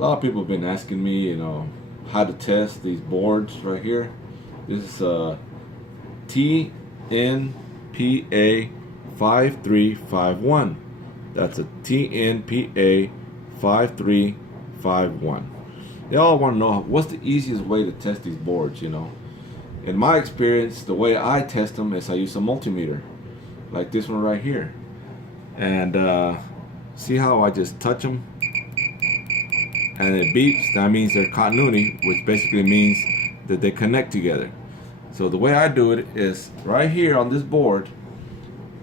A lot of people have been asking me, how to test these boards right here. This is tnpa 5351. That's a tnpa 5351. They all want to know what's the easiest way to test these boards. In my experience, the way I test them is I use a multimeter, like this one right here. And see how I just touch them and it beeps? That means they're continuity, which basically means that they connect together. So the way I do it is right here on this board,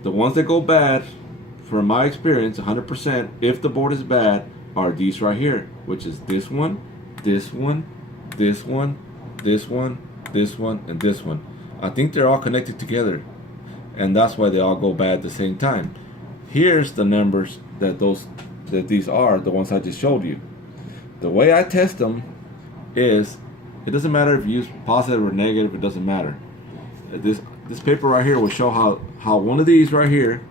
the ones that go bad, from my experience, 100%, if the board is bad, are these right here, which is this one, this one, this one, this one, this one, and this one. I think they're all connected together, and that's why they all go bad at the same time. Here's the numbers that these are, the ones I just showed you. The way I test them is, it doesn't matter if you use positive or negative, it doesn't matter. This paper right here will show how one of these right here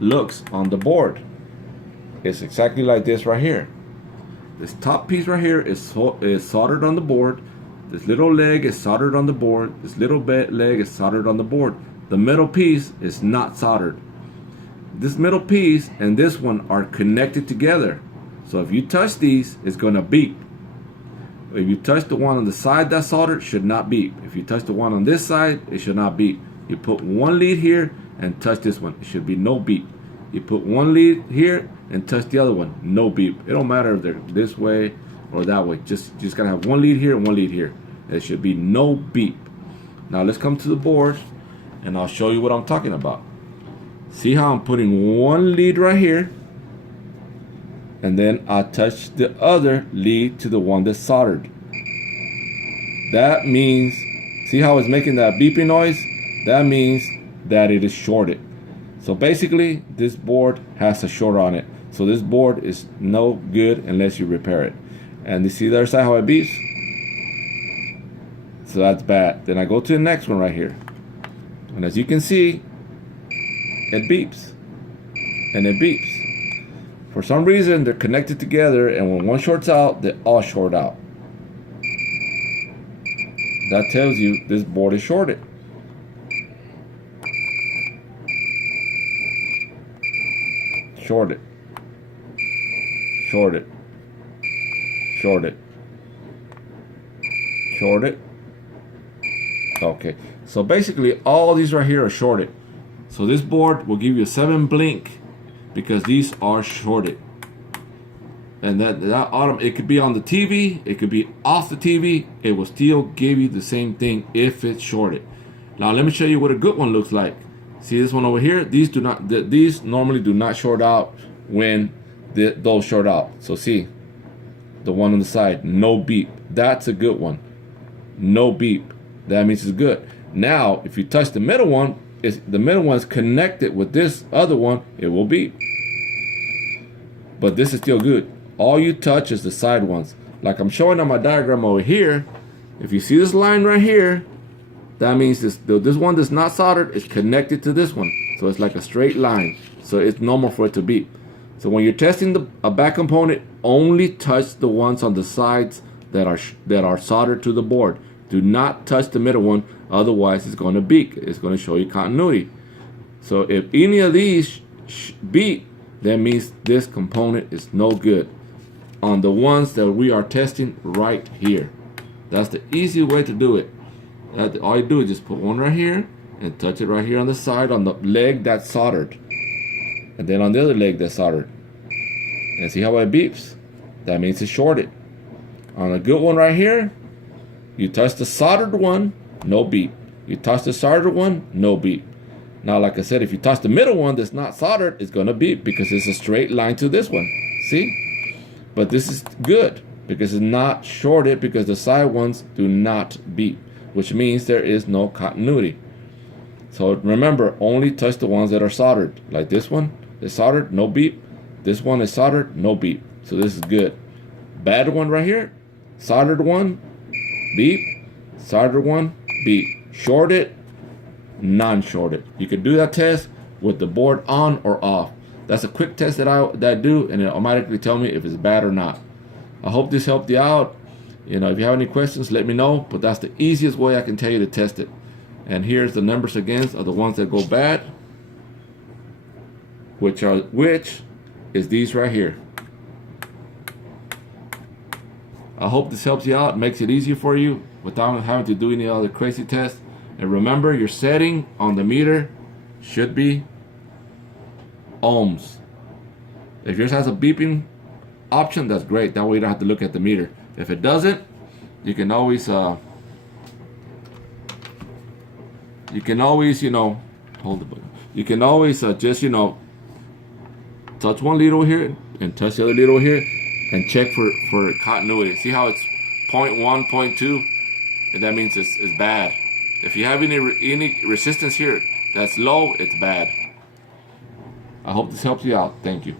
looks on the board. It's exactly like this right here. This top piece right here is soldered on the board. This little leg is soldered on the board. This little leg is soldered on the board. The middle piece is not soldered. This middle piece and this one are connected together. So if you touch these, it's going to beep. If you touch the one on the side that's soldered, it should not beep. If you touch the one on this side, it should not beep. You put one lead here and touch this one, it should be no beep. You put one lead here and touch the other one, no beep. It don't matter if they're this way or that way. Just gotta have one lead here and one lead here. It should be no beep. Now let's come to the board and I'll show you what I'm talking about. See how I'm putting one lead right here, and then I touch the other lead to the one that's soldered. That means, see how it's making that beeping noise? That means that it is shorted. So basically, this board has a short on it. So this board is no good unless you repair it. And you see the other side how it beeps? So that's bad. Then I go to the next one right here. And as you can see, it beeps. And it beeps. For some reason, they're connected together, and when one shorts out, they all short out. That tells you this board is shorted. Shorted. Shorted. Shorted. Shorted. Okay, so basically all these right here are shorted. So this board will give you a 7 blink because these are shorted. And that it could be on the TV, it could be off the TV, it will still give you the same thing if it's shorted. Now let me show you what a good one looks like. See this one over here? These normally do not short out when those short out. So see, the one on the side, no beep. That's a good one. No beep. That means it's good. Now, if you touch the middle one, the middle one is connected with this other one, it will beep. But this is still good. All you touch is the side ones. Like I'm showing on my diagram over here. If you see this line right here, that means this one that's not soldered is connected to this one. So it's like a straight line. So it's normal for it to beep. So when you're testing a back component, only touch the ones on the sides that are soldered to the board. Do not touch the middle one, otherwise it's going to beep. It's going to show you continuity. So if any of these beep, that means this component is no good on the ones that we are testing right here. That's the easy way to do it. All you do is just put one right here and touch it right here on the side on the leg that's soldered, and then on the other leg that's soldered, and see how it beeps? That means it's shorted. On a good one right here, you touch the soldered one, no beep. You touch the soldered one, no beep. Now, like I said, if you touch the middle one that's not soldered, it's gonna beep because it's a straight line to this one. See? But this is good because it's not shorted, because the side ones do not beep, which means there is no continuity. So remember, only touch the ones that are soldered. Like this one is soldered, no beep. This one is soldered, no beep. So this is good. Bad one right here, soldered one, beep. Soldered one, beep. Shorted, non-shorted. You can do that test with the board on or off. That's a quick test that I do, and it automatically tell me if it's bad or not. I hope this helped you out. You know, if you have any questions, let me know. But that's the easiest way I can tell you to test it. And here's the numbers again of the ones that go bad, which is these right here. I hope this helps you out, makes it easier for you without having to do any other crazy tests. And remember, your setting on the meter should be ohms. If yours has a beeping option, that's great. That way you don't have to look at the meter. If it doesn't, you can always you know, hold the button. You can always just, you know, touch one lead over here and touch the other lead over here and check for continuity. See how it's 0.1, 0.2, and that means it's bad. If you have any resistance here that's low, it's bad. I hope this helps you out. Thank you.